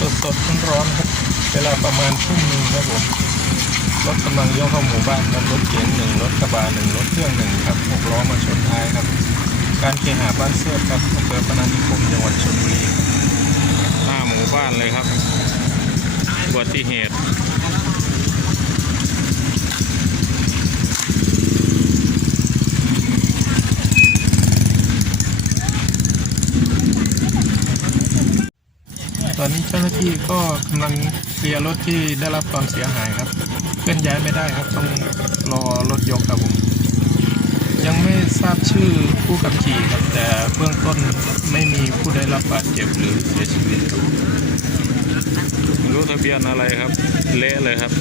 สดสดๆร้อนๆครับ เวลาประมาณทุ่มหนึ่งครับผมรถกำลังเลี้ยวเข้าหมู่บ้านครับรถเก๋งหนึ่งรถกระบะหนึ่งรถเครื่องหนึ่งครับหกล้อมาชนท้ายครับ การเคหาบ้านเสื้อครับอำเภอพนัสนิคมจังหวัดชลบุรีหน้าหมู่บ้านเลยครับอุบัติเหตุ ตอนนี้เจ้าหน้าที่ก็กำลังเคลียร์รถที่ได้รับความเสียหายครับเคลื่อนย้ายไม่ได้ครับต้องรอรถยกครับผมยังไม่ทราบชื่อผู้ขับขี่ครับแต่เบื้องต้นไม่มีผู้ได้รับบาดเจ็บหรือเสียชีวิตครับรู้ทะเบียนอะไรครับเละเลยครับ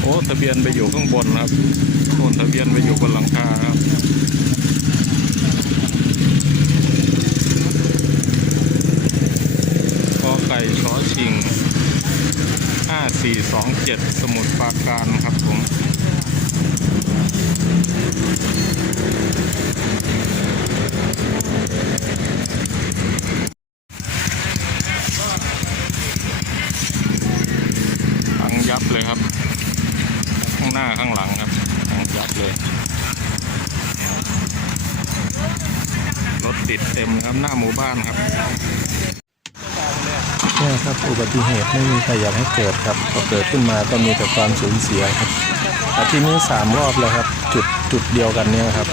โอ้ทะเบียนไปอยู่ข้างบนครับโน่นทะเบียนไปอยู่บนหลังคาครับ กอไก่ชอชิง 5427สมุทรปราการครับผมพังยับเลยครับ ข้างหน้าข้างหลังครับพังยับเลย รถติดเต็มครับหน้าหมู่บ้านครับ เนี่ยครับอุบัติเหตุไม่มีใครอยากให้เกิดครับพอเกิดขึ้นมาก็มีแต่ความสูญเสียครับอาทิตย์นี้สามรอบแล้วครับจุดจุดเดียวกันเนี่ยครับ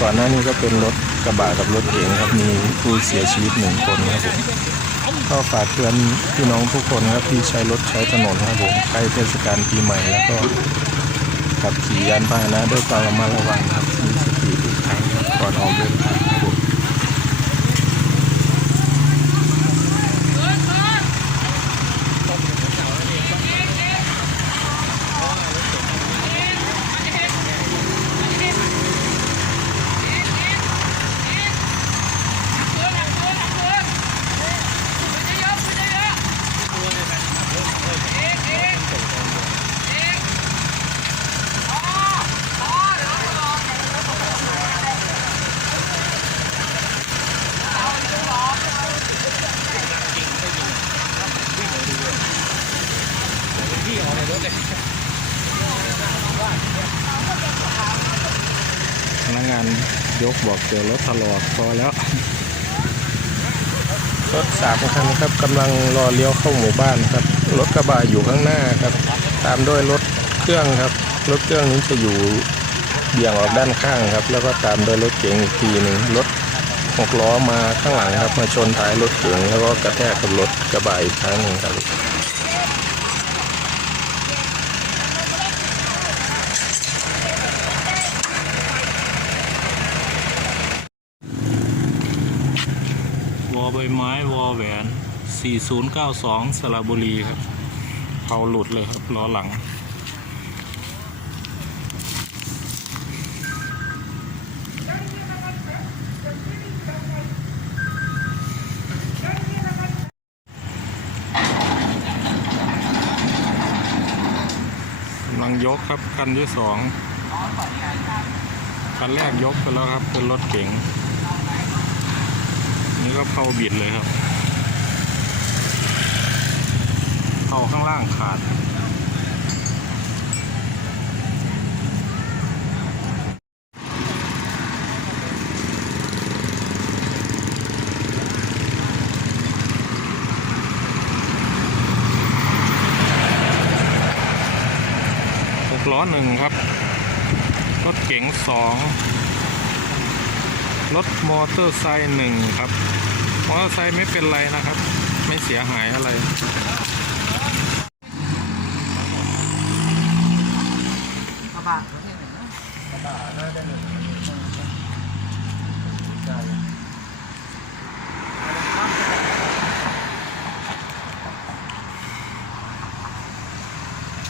ก่อนหน้านี้ก็เป็นรถกระบะกับรถเก๋งครับมีผู้เสียชีวิตหนึ่งคนครับผมก็ฝากเตือนพี่น้องทุกคนครับที่ใช้รถใช้ถนนครับผมใกล้เทศกาลปีใหม่แล้วก็ขับขี่ยานพาหนะด้วยความระมัดระวังครับมีสติทุกครั้งครับก่อนออกเดินทาง กงานยกบอกเจอรถถลอกพอแล้วรถสามคันครับกำลังรอเลี้ยวเข้าหมู่บ้านครับรถกระบะอยู่ข้างหน้าครับ ตามด้วยรถเครื่องครับรถเครื่องนี้จะอยู่เบี่ยงออกด้านข้างครับ แล้วก็ตามด้วยรถเก๋งอีกทีหนึ่งรถหกล้อมาข้างหลังครับ มาชนท้ายรถเก๋งแล้วก็กระแทกกับรถกระบะอีกครั้งหนึ่งครับ วอใบไม้วอแหวน 4092 สระบุรีครับเผาหลุดเลยครับล้อหลัง กำลังยกครับคันที่สองคันแรกยกไปแล้วครับเป็นรถเก๋ง นี่ก็เผาบิดเลยครับเผาข้างล่างขาด หกล้อหนึ่งครับ รถเก๋งสอง รถมอเตอร์ไซค์หนึ่งครับ มอเตอร์ไซค์ไม่เป็นไรนะครับ ไม่เสียหายอะไร กระบะประเภทไหนนะกระบะน่าจะหนึ่ง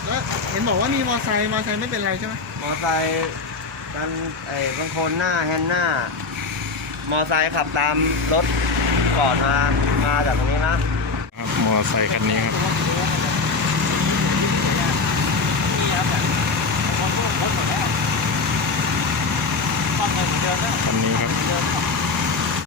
แล้วเห็นบอกว่ามีมอไซค์มอไซค์ไม่เป็นไรใช่ไหมมอไซค์กันไอ้บางคนหน้าแฮนด์หน้า มอไซค์ขับตามรถก่อนมามาจากตรงนี้นะครับมอเตอร์ไซค์คันนี้ครับคันนี้ครับ